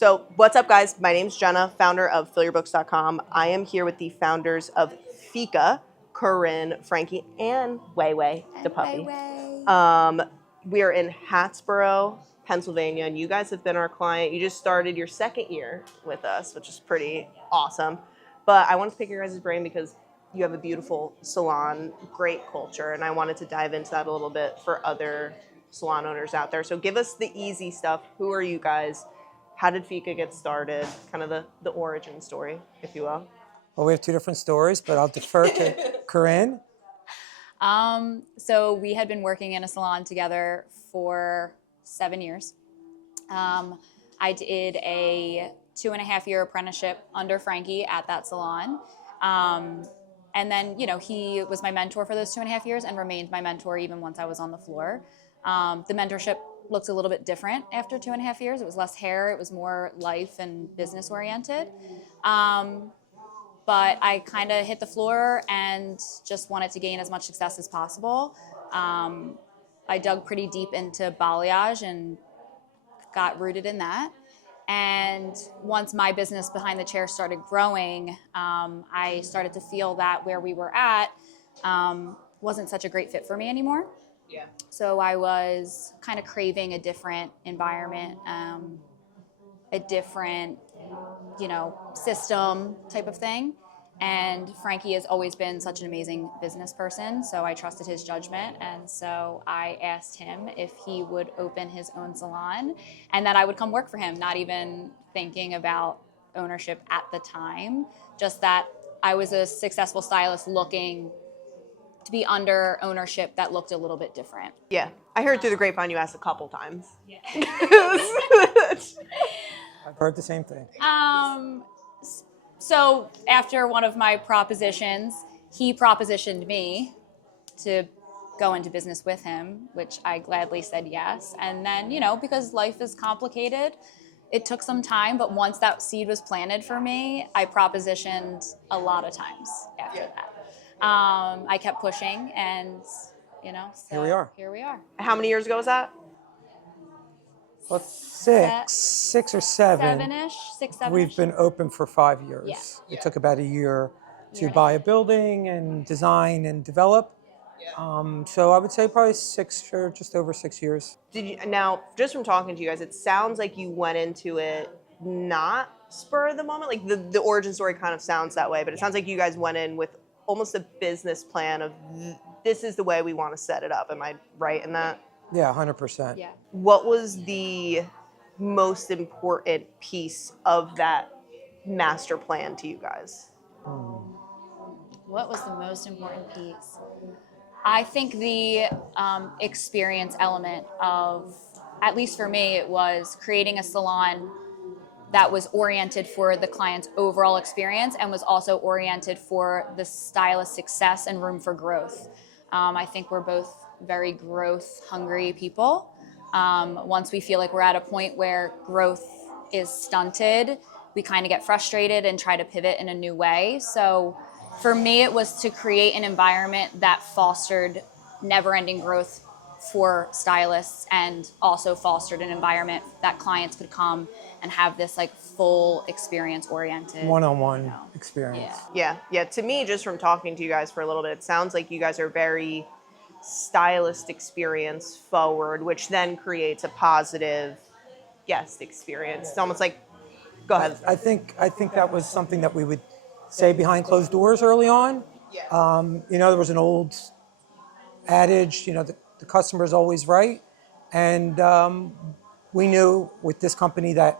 So what's up, guys? My name's Jenna, founder of fillyourbooks.com. I am here with the founders of Fika, Corrine, Frankie, and Way, the puppy. We are in Hatboro, Pennsylvania, and you guys have been our client. You just started your second year with us, which is pretty awesome. But I wanted to pick your guys' brain because you have a beautiful salon, great culture, and I wanted to dive into that a little bit for other salon owners out there. So give us the easy stuff. Who are you guys? How did Fika get started? Kind of the origin story, if you will. Well, we have two different stories, but I'll defer to Corrine. So we had been working in a salon together for 7 years. I did a 2.5-year apprenticeship under Frankie at that salon. And then, he was my mentor for those 2.5 years and remained my mentor even once I was on the floor. The mentorship looked a little bit different after 2.5 years. It was less hair. It was more life and business oriented. But I kind of hit the floor and just wanted to gain as much success as possible. I dug pretty deep into balayage and got rooted in that. And once my business behind the chair started growing, I started to feel that where we were at wasn't such a great fit for me anymore. Yeah. So I was kind of craving a different environment, a different, system type of thing. And Frankie has always been such an amazing business person, so I trusted his judgment. And so I asked him if he would open his own salon and that I would come work for him, not even thinking about ownership at the time, just that I was a successful stylist looking to be under ownership that looked a little bit different. Yeah. I heard through the grapevine you asked a couple times. Yeah. I've heard the same thing. So after one of my propositions, he propositioned me to go into business with him, which I gladly said yes. And then, because life is complicated, it took some time, but once that seed was planted for me, I propositioned a lot of times after that. I kept pushing and, so Here we are. How many years ago was that? Well, six or seven. Seven-ish, 6, 7-ish. We've been open for 5 years. Yeah. It took about a year to buy a building and design and develop. So I would say probably 6 or just over 6 years. Now, just from talking to you guys, it sounds like you went into it not spur of the moment. Like the origin story kind of sounds that way, but it sounds like you guys went in with almost a business plan of this is the way we want to set it up. Am I right in that? Yeah, 100%. Yeah. What was the most important piece of that master plan to you guys? What was the most important piece? I think the experience element of, at least for me, it was creating a salon that was oriented for the client's overall experience and was also oriented for the stylist's success and room for growth. I think we're both very growth hungry people. Once we feel like we're at a point where growth is stunted, we kind of get frustrated and try to pivot in a new way. So for me, it was to create an environment that fostered never-ending growth for stylists and also fostered an environment that clients could come and have this like full experience oriented One-on-one experience. Yeah. To me, just from talking to you guys for a little bit, it sounds like you guys are very stylist experience forward, which then creates a positive guest experience. It's almost like, go ahead. I think that was something that we would say behind closed doors early on. Yeah. There was an old adage, the customer is always right. And we knew with this company that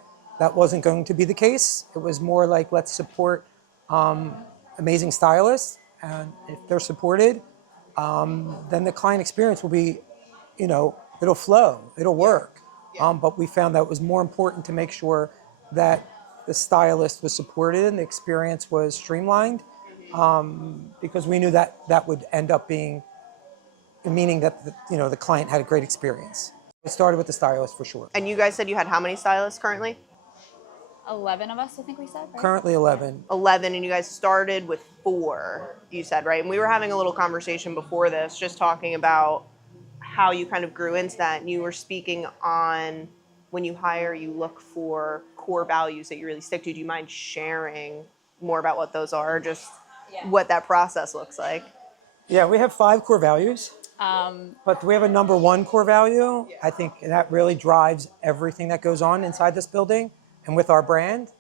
wasn't going to be the case. It was more like, let's support amazing stylists. And if they're supported, then the client experience will be, it'll flow, it'll work. Yeah. But we found that it was more important to make sure that the stylist was supported and the experience was streamlined, because we knew that would end up meaning that the client had a great experience. It started with the stylist for sure. And you guys said you had how many stylists currently? 11 of us, I think we said, right? Currently 11. 11, and you guys started with 4, you said, right? And we were having a little conversation before this, just talking about how you kind of grew into that. And you were speaking on when you hire, you look for core values that you really stick to. Do you mind sharing more about what those are, just what that process looks like? Yeah, we have 5 core values, but we have a number 1 core value. I think that really drives everything that goes on inside this building and with our brand,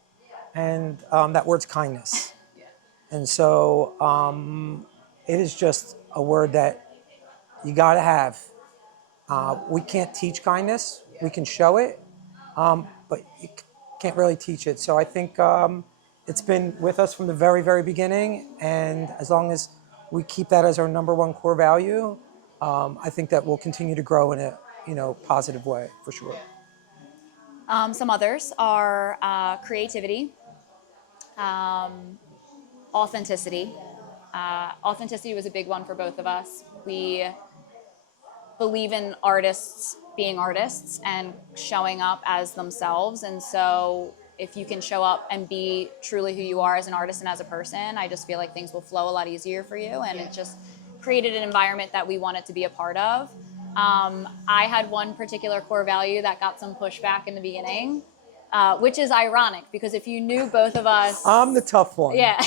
and that word's kindness. And so it is just a word that you got to have. We can't teach kindness. We can show it, but you can't really teach it. So I think it's been with us from the very, very beginning. And as long as we keep that as our number 1 core value, I think that we'll continue to grow in a positive way for sure. Some others are creativity, authenticity. Authenticity was a big one for both of us. We believe in artists being artists and showing up as themselves. And so if you can show up and be truly who you are as an artist and as a person, I just feel like things will flow a lot easier for you. And it just created an environment that we wanted to be a part of. I had one particular core value that got some pushback in the beginning, which is ironic because if you knew both of us... I'm the tough one. Yeah.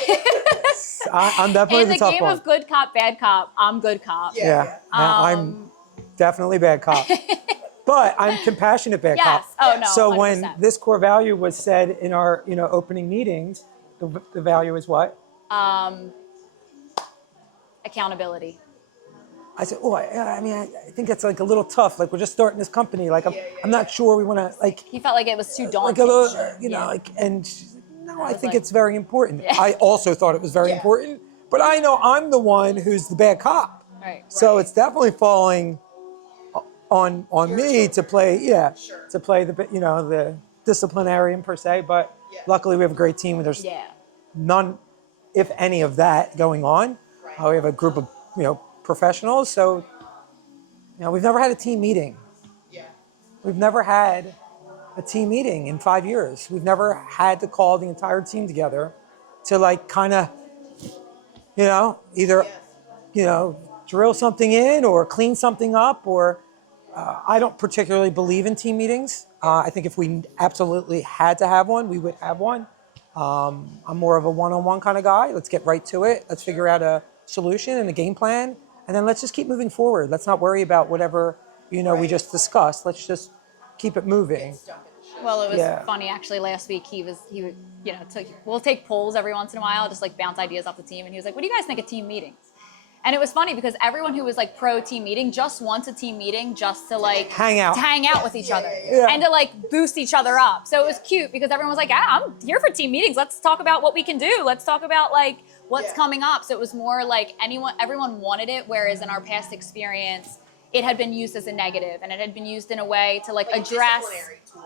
I'm definitely the tough one. In the game of good cop, bad cop, I'm good cop. Yeah. I'm definitely bad cop. But I'm compassionate bad cop. Yes. Oh, no, So 100%. when this core value was said in our opening meetings, the value is what? Accountability. I said, I think that's like a little tough. Like we're just starting this company. Like I'm not sure we want to like. He felt like it was too daunting. Like a little, and no, I think it's very important. Yeah. I also thought it was very important, but I know I'm the one who's the bad cop. Right. So it's definitely falling on me to play, to play the disciplinarian per se. But luckily we have a great team and there's none, if any, of that going on. We have a group of professionals. So we've never had a team meeting. We've never had a team meeting in 5 years. We've never had to call the entire team together to like kind of either drill something in or clean something up or I don't particularly believe in team meetings. I think if we absolutely had to have one, we would have one. I'm more of a one-on-one kind of guy. Let's get right to it. Let's figure out a solution and a game plan, and then let's just keep moving forward. Let's not worry about whatever we just discussed. Let's just keep it moving. Well, it was funny actually. Last week he would we'll take polls every once in a while, just like bounce ideas off the team, and he was like, "What do you guys think of team meetings?" And it was funny because everyone who was like pro team meeting just wants a team meeting just to like hang out with each other and to like boost each other up. So it was cute because everyone was like, I'm here for team meetings. Let's talk about what we can do. Let's talk about like what's coming up. So it was more like everyone wanted it. Whereas in our past experience, it had been used as a negative and it had been used in a way to like address.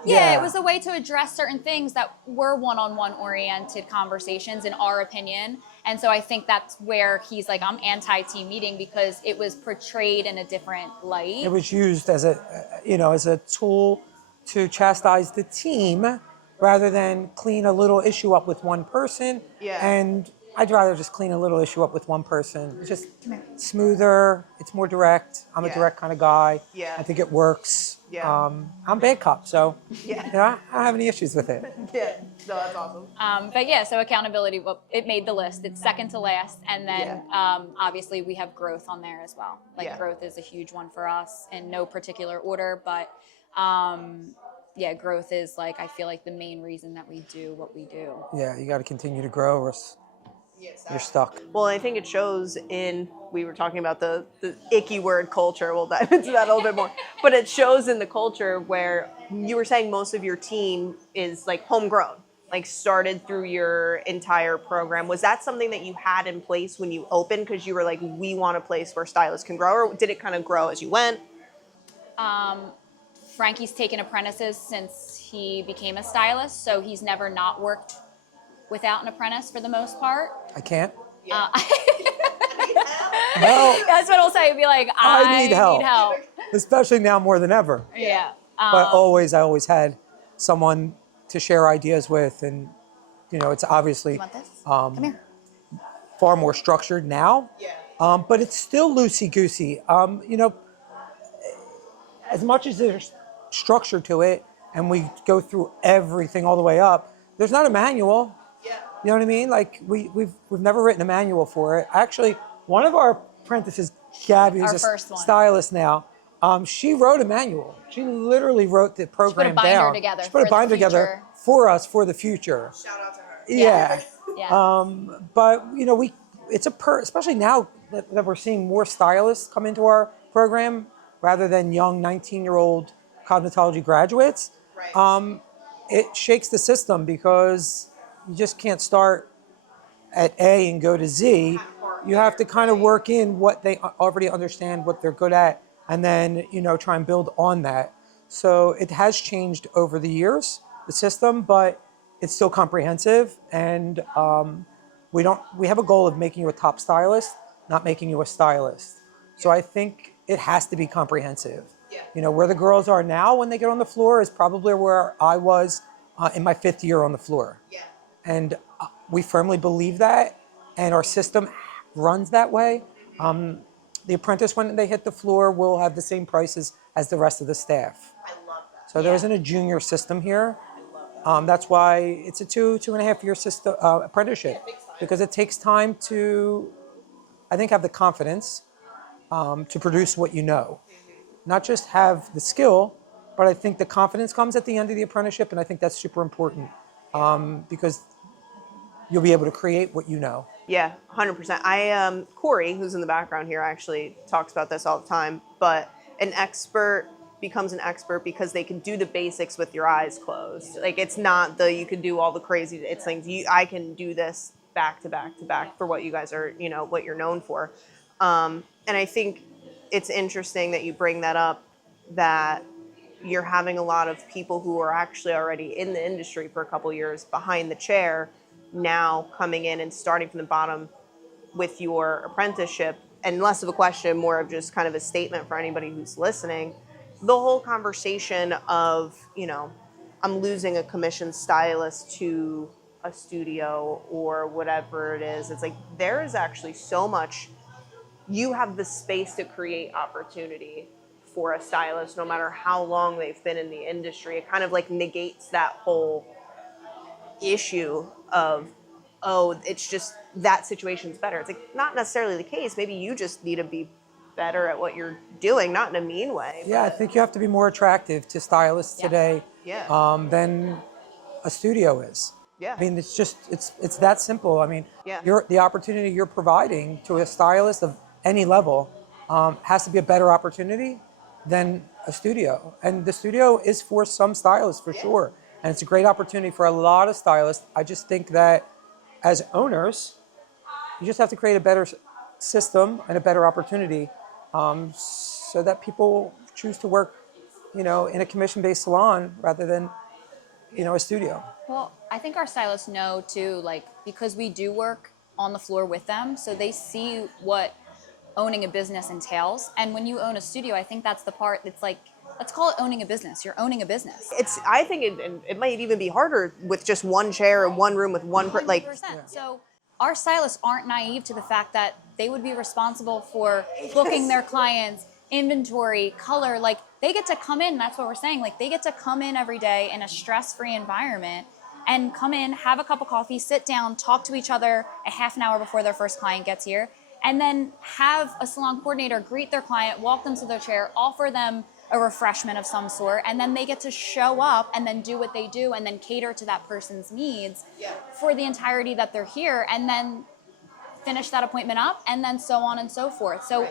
It was a way to address certain things that were one-on-one oriented conversations in our opinion. And so I think that's where he's like, I'm anti-team meeting because it was portrayed in a different light. It was used as a tool to chastise the team rather than clean a little issue up with one person. And I'd rather just clean a little issue up with one person. It's just smoother. It's more direct. I'm a direct kind of guy. I think it works. I'm bad cop, so I don't have any issues with it. No, that's awesome. So accountability, it made the list. It's second to last. And then obviously we have growth on there as well. Like growth is a huge one for us in no particular order, but growth is like, I feel like the main reason that we do what we do. Yeah, you got to continue to grow or you're stuck. Well, I think it shows we were talking about the icky word culture. We'll dive into that a little bit more. But it shows in the culture where you were saying most of your team is like homegrown, like started through your entire program. Was that something that you had in place when you opened? Because you were like, we want a place where stylists can grow, or did it kind of grow as you went? Frankie's taken apprentices since he became a stylist, so he's never not worked without an apprentice for the most part. I can't. Help. Well, that's what I'll say. Be like, I need help. Especially now more than ever. Yeah. But I always had someone to share ideas with, and it's obviously Come here. far more structured now. But it's still loosey-goosey. As much as there's structure to it, and we go through everything all the way up. There's not a manual. Yeah. You know what I mean? Like we've never written a manual for it. Actually, one of our apprentices, Gabby, who's Our a first one. stylist now, she wrote a manual. She literally wrote the program binder down. together She put for a the binder together future. for us for the future. Shout out to her. Yeah. Yeah. But it's especially now that we're seeing more stylists come into our program rather than young 19-year-old cosmetology graduates. Right. It shakes the system because you just can't start at A and go to Z. You have to kind of work in what they already understand, what they're good at, and then try and build on that. So it has changed over the years, the system, but it's still comprehensive. And we have a goal of making you a top stylist, not making you a stylist. So I think it has to be comprehensive. Yeah. Where the girls are now when they get on the floor is probably where I was in my 5th year on the floor. Yeah. And we firmly believe that, and our system runs that way. The apprentice, when they hit the floor, will have the same prices as the rest of the staff. I love that. So there isn't a junior system here. That's why it's a 2.5 year system apprenticeship, because it takes time to, I think, have the confidence to produce what you know. Not just have the skill, but I think the confidence comes at the end of the apprenticeship, and I think that's super important because you'll be able to create what you know. Yeah, 100%. Corey, who's in the background here, actually talks about this all the time, but an expert becomes an expert because they can do the basics with your eyes closed. Like, it's not you can do all the crazy, it's things, I can do this back to back to back for what you guys are, what you're known for. And I think it's interesting that you bring that up, that you're having a lot of people who are actually already in the industry for a couple years behind the chair now coming in and starting from the bottom with your apprenticeship, and less of a question, more of just kind of a statement for anybody who's listening. The whole conversation of, I'm losing a commissioned stylist to a studio or whatever it is. It's like, there is actually so much, you have the space to create opportunity for a stylist, no matter how long they've been in the industry. It kind of like negates that whole issue of, oh, it's just that situation's better. It's like, not necessarily the case. Maybe you just need to be better at what you're doing, not in a mean way. Yeah, I think you have to be more attractive to stylists today than a studio is. Yeah. I mean, it's that simple. I mean, Yeah. the opportunity you're providing to a stylist of any level has to be a better opportunity than a studio. And the studio is for some stylists, for sure. And it's a great opportunity for a lot of stylists. I just think that as owners, you just have to create a better system and a better opportunity so that people choose to work, in a commission-based salon rather than, a studio. Well, I think our stylists know too, because we do work on the floor with them, so they see what owning a business entails. And when you own a studio, I think that's the part that's like, let's call it owning a business. You're owning a business. I think it might even be harder with just one chair and one room with one 100%. So our stylists aren't naive to the fact that they would be responsible for booking their clients, inventory, color. Like, they get to come in, that's what we're saying. Like, they get to come in every day in a stress-free environment and come in, have a cup of coffee, sit down, talk to each other a half an hour before their first client gets here, and then have a salon coordinator greet their client, walk them to their chair, offer them a refreshment of some sort, and then they get to show up and then do what they do and then cater to that person's needs for the entirety that they're here, and then finish that appointment up, and then so on and so forth. So,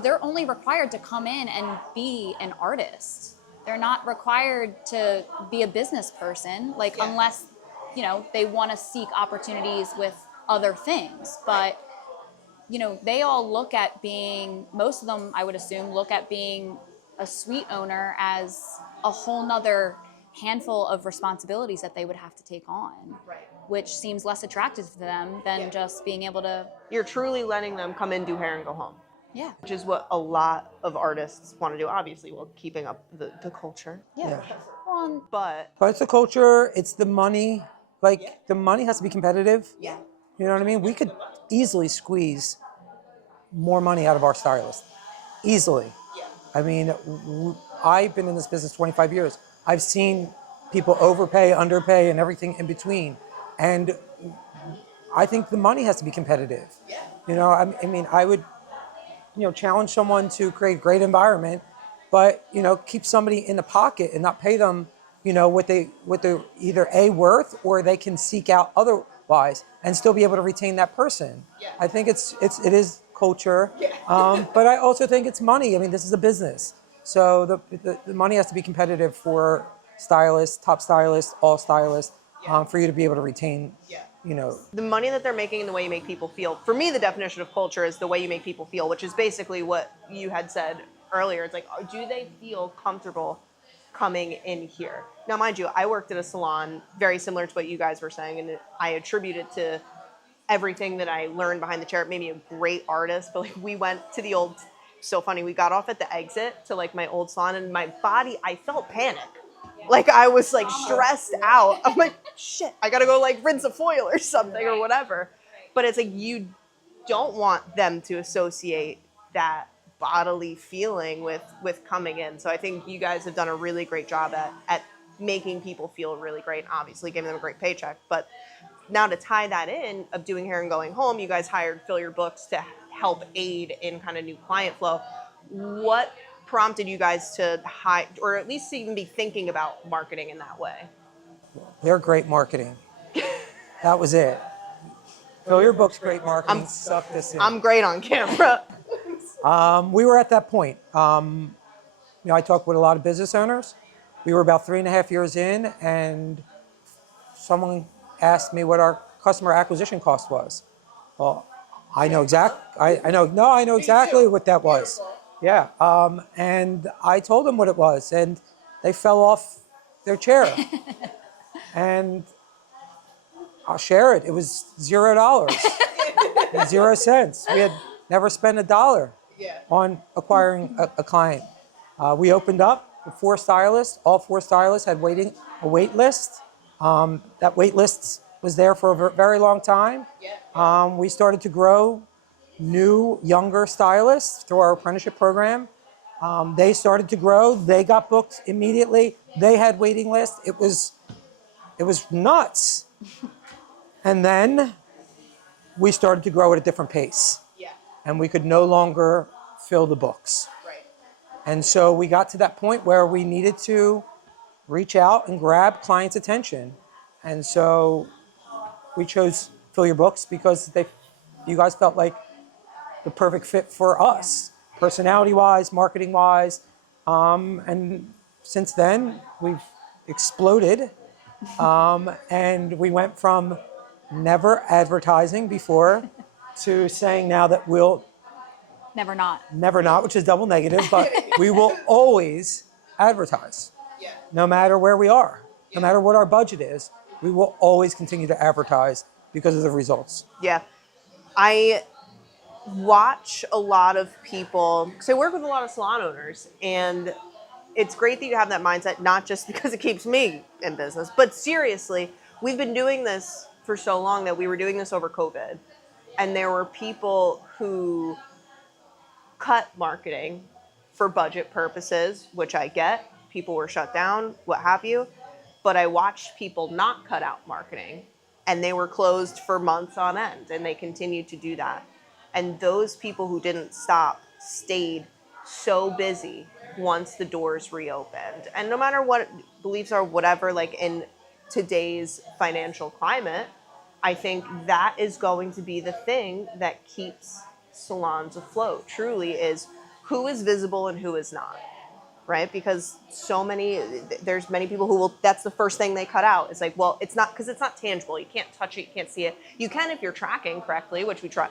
they're only required to come in and be an artist. They're not required to be a business person, unless, they want to seek opportunities with other things. But, they all look at being, most of them, I would assume, look at being a suite owner as a whole nother handful of responsibilities that they would have to take on, which seems less attractive to them than just being able to. You're truly letting them come in, do hair, and go home. Yeah. Which is what a lot of artists want to do, obviously, while keeping up the culture. Yeah. Well, But it's the culture, it's the money. The money has to be competitive. yeah, You know what I mean? We could easily squeeze more money out of our stylist. Easily. yeah, I mean, I've been in this business 25 years. I've seen people overpay, underpay, and everything in between. And I think the money has to be competitive. You know, I mean, I would, challenge someone to create a great environment, but, keep somebody in the pocket and not pay them, what they're either A, worth, or they can seek out otherwise and still be able to retain that person. I think it is culture, but I also think it's money. I mean, this is a business. So the money has to be competitive for stylists, top stylists, all stylists, for you to be able to retain, The money that they're making and the way you make people feel. For me, the definition of culture is the way you make people feel, which is basically what you had said earlier. It's like, do they feel comfortable coming in here? Now, mind you, I worked at a salon very similar to what you guys were saying, and I attribute it to everything that I learned behind the chair. It made me a great artist, but like we went to the old, so funny, we got off at the exit to like my old salon, and my body, I felt panic. Like I was like stressed out. I'm like, shit, I gotta go like rinse a foil or something or whatever. But it's like you don't want them to associate that bodily feeling with coming in. So I think you guys have done a really great job at making people feel really great, and obviously giving them a great paycheck. But now to tie that in of doing hair and going home, you guys hired Fill Your Books to help aid in kind of new client flow. What prompted you guys to hire, or at least even be thinking about marketing in that way? They're great marketing. That was it. Fill Your Books, great marketing, suck this in. I'm great on camera. We were at that point. I talked with a lot of business owners. We were about 3.5 years in, and someone asked me what our customer acquisition cost was. Well, I know exactly what that was. Yeah, and I told them what it was, and they fell off their chair. And I'll share it. It was $0, 0 cents. We had never spent $1 on acquiring a client. We opened up with 4 stylists. All 4 stylists had a wait list. That wait list was there for a very long time. We started to grow new, younger stylists through our apprenticeship program. They started to grow. They got booked immediately. They had waiting lists. It was nuts. And then we started to grow at a different pace. And we could no longer fill the books. And so we got to that point where we needed to reach out and grab clients' attention. And so we chose Fill Your Books because you guys felt like the perfect fit for us, personality-wise, marketing-wise. And since then, we've exploded. And we went from never advertising before to saying now that we'll Never not. never not, which is double negative, but we will always advertise. No matter where we are, no matter what our budget is, we will always continue to advertise because of the results. Yeah. I watch a lot of people, because I work with a lot of salon owners, and it's great that you have that mindset, not just because it keeps me in business, but seriously, we've been doing this for so long that we were doing this over COVID. And there were people who cut marketing for budget purposes, which I get. People were shut down, what have you. But I watched people not cut out marketing, and they were closed for months on end, and they continued to do that. And those people who didn't stop stayed so busy once the doors reopened. And no matter what beliefs are, whatever, like in today's financial climate, I think that is going to be the thing that keeps salons afloat, truly, is who is visible and who is not, right? Because there's many people who will, that's the first thing they cut out. It's like, well, it's not, because it's not tangible. You can't touch it, you can't see it. You can if you're tracking correctly, which we try.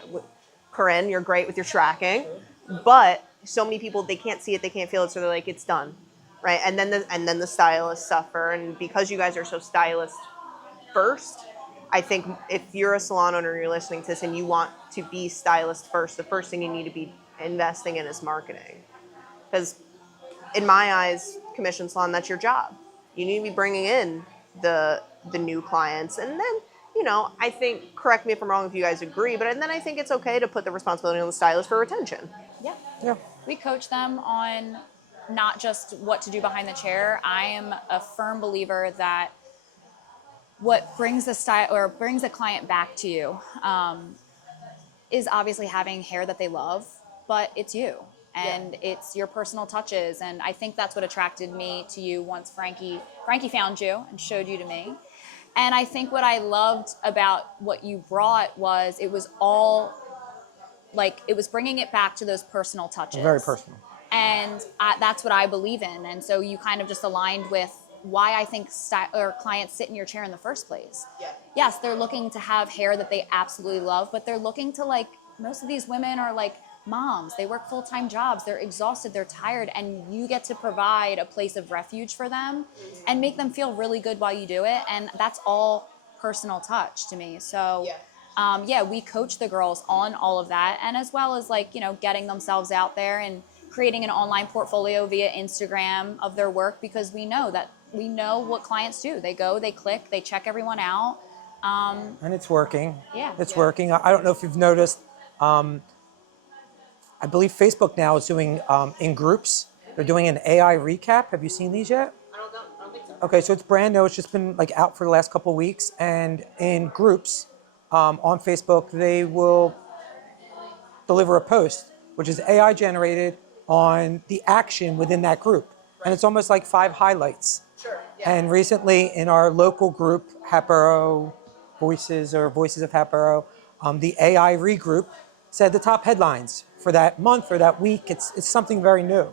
Corrine, you're great with your tracking, but so many people, they can't see it, they can't feel it, so they're like, it's done, right? And then the stylists suffer, and because you guys are so stylist first, I think if you're a salon owner and you're listening to this and you want to be stylist first, the first thing you need to be investing in is marketing. Because in my eyes, commission salon, that's your job. You need to be bringing in the new clients. And then, I think, correct me if I'm wrong if you guys agree, but then I think it's okay to put the responsibility on the stylist for retention. Yeah. Yeah. We coach them on not just what to do behind the chair. I am a firm believer that what brings the style or brings a client back to you is obviously having hair that they love, but it's you and it's your personal touches. And I think that's what attracted me to you once Frankie found you and showed you to me. And I think what I loved about what you brought was it was all like it was bringing it back to those personal touches. Very personal. And that's what I believe in. And so you kind of just aligned with why I think clients sit in your chair in the first place. Yeah. Yes, they're looking to have hair that they absolutely love, but they're looking to like, most of these women are like moms. They work full-time jobs. They're exhausted. They're tired. And you get to provide a place of refuge for them and make them feel really good while you do it. And that's all personal touch to me. So we coach the girls on all of that. And as well as like, getting themselves out there and creating an online portfolio via Instagram of their work, because we know what clients do. They go, they click, they check everyone out. And it's working. Yeah. It's working. I don't know if you've noticed, I believe Facebook now is doing in groups. They're doing an AI recap. Have you seen these yet? I don't think so. Okay, so it's brand new. It's just been like out for the last couple of weeks. And in groups on Facebook, they will deliver a post, which is AI generated on the action within that group. Right. And it's almost like 5 highlights. Sure. Yeah. And recently in our local group, Hatboro Voices or Voices of Hatboro, the AI regroup said the top headlines for that month or that week. It's something very new.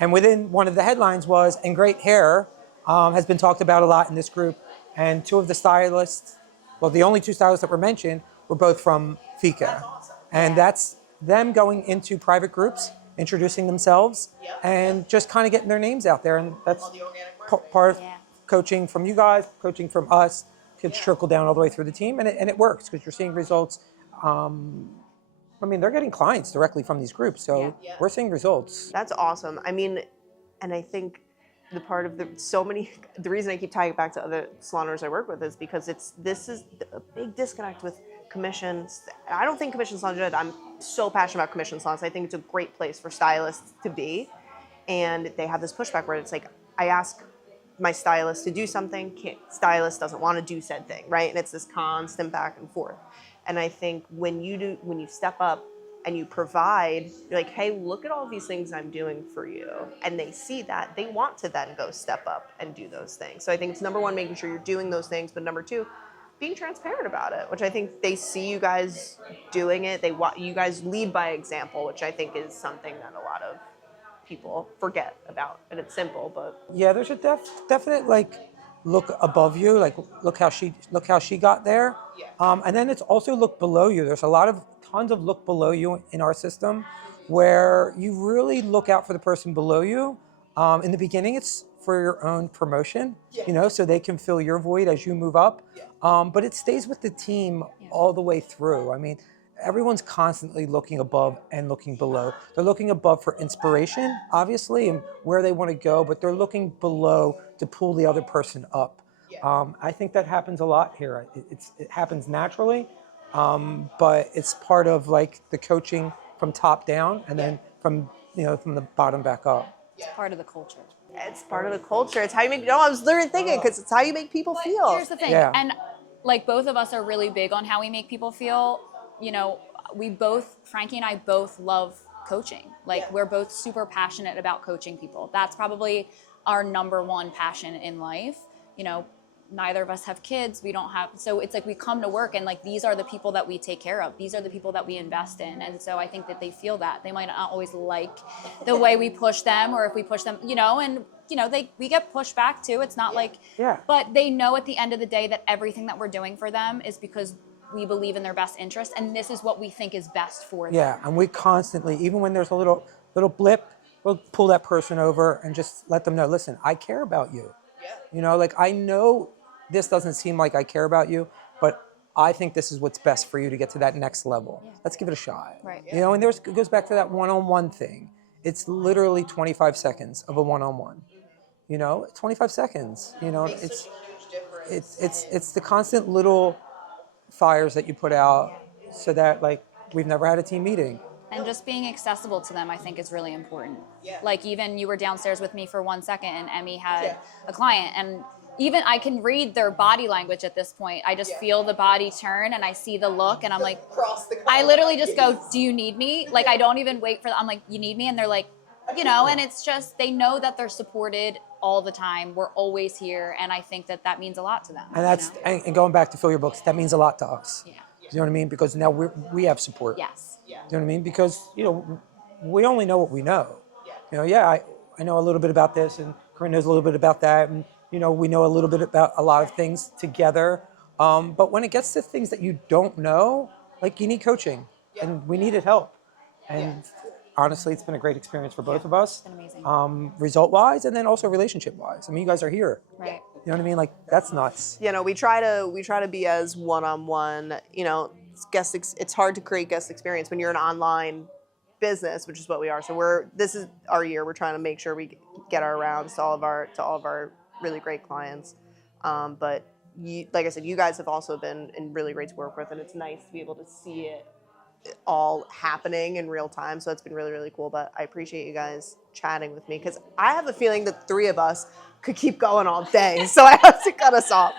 And within one of the headlines was, and great hair has been talked about a lot in this group. And 2 of the stylists, well, the only 2 stylists that were mentioned were both from Fika. That's awesome. And that's them going into private groups, introducing themselves, and just kind of getting their names out there. And that's part of coaching from you guys, coaching from us, could trickle down all the way through the team. And it works because you're seeing results. I mean, they're getting clients directly from these groups. So we're seeing results. That's awesome. I mean, and I think the part of the reason I keep tying it back to other salon owners I work with is because this is a big disconnect with commissions. I don't think commission salons are good. I'm so passionate about commission salons. I think it's a great place for stylists to be. And they have this pushback where it's like, I ask my stylist to do something, stylist doesn't want to do said thing, right? And it's this constant back and forth. And I think when you step up and you provide, you're like, hey, look at all these things I'm doing for you. And they see that, they want to then go step up and do those things. So I think it's number 1, making sure you're doing those things, but number 2, being transparent about it, which I think they see you guys doing it. You guys lead by example, which I think is something that a lot of people forget about. And it's simple, but yeah, there's a definite like look above you, like look how she got there. And then it's also look below you. There's tons of look below you in our system, where you really look out for the person below you. In the beginning, it's for your own promotion, so they can fill your void as you move up. But it stays with the team all the way through. I mean, everyone's constantly looking above and looking below. They're looking above for inspiration, obviously, and where they want to go, but they're looking below to pull the other person up. I think that happens a lot here. It happens naturally, but it's part of like the coaching from top down, and then from the bottom back up. It's part of the culture. it's part of the culture. It's how you make, no, I was literally thinking, because it's how you make people feel. Here's the thing, and like both of us are really big on how we make people feel. You know, Frankie and I both love coaching. Like we're both super passionate about coaching people. That's probably our number one passion in life. You know, neither of us have kids. We don't have, so it's like we come to work and like these are the people that we take care of. These are the people that we invest in. And so I think that they feel that. They might not always like the way we push them, or if we push them, you know, and you know, we get pushed back too. It's not like, but they know at the end of the day that everything that we're doing for them is because we believe in their best interest, and this is what we think is best for them. Yeah, and we constantly, even when there's a little blip, we'll pull that person over and just let them know, listen, I care about you. Yeah. You know, like I know this doesn't seem like I care about you, but I think this is what's best for you to get to that next level. Yeah. Let's give it a shot. Right. You know, and it goes back to that one-on-one thing. It's literally 25 seconds of a one-on-one. You know, 25 seconds. You know, it's the constant little fires that you put out, so that like we've never had a team meeting. And just being accessible to them, I think, is really important. Yeah. Like, even you were downstairs with me for 1 second, and Emmy had Yeah. a client, and even I can read their body language at this point. I just feel the body turn, and I see the look, and I'm like, I literally just go, do you need me? Like, I don't even wait for them. I'm like, you need me? And they're like, you know, and it's just, they know that they're supported all the time. We're always here, and I think that that means a lot to them. And that's, you know? and going back to fill your books, that means a lot to us. Yeah. You know what I mean? Because now we have support. Yes. You know what I mean? Because, you know, we only know what we know. You know, I know a little bit about this, and Corrine knows a little bit about that, and, you know, we know a little bit about a lot of things together. But when it gets to things that you don't know, like, you need coaching, and we needed help. And honestly, it's been a great experience for both of us. It's been amazing. Result-wise, and then also relationship-wise. I mean, you guys are here. Right. You know what I mean? Like, that's nuts. You know, we try to be as one-on-one. You know, it's hard to create guest experience when you're an online business, which is what we are. So this is our year. We're trying to make sure we get our rounds to all of our really great clients. But like I said, you guys have also been really great to work with, and it's nice to be able to see it all happening in real time. So it's been really, really cool. But I appreciate you guys chatting with me, because I have a feeling that three of us could keep going all day. So I have to cut us off.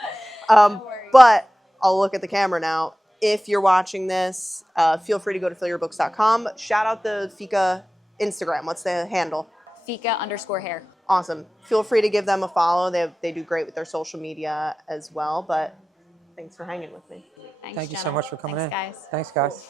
But I'll look at the camera now. If you're watching this, feel free to go to fillyourbooks.com. Shout out the Fika Instagram. What's the handle? Fika_hair. Awesome. Feel free to give them a follow. They do great with their social media as well. But thanks for hanging with me. Thanks, Thank you so Jenna. much for coming Thanks, in. guys. Thanks, guys.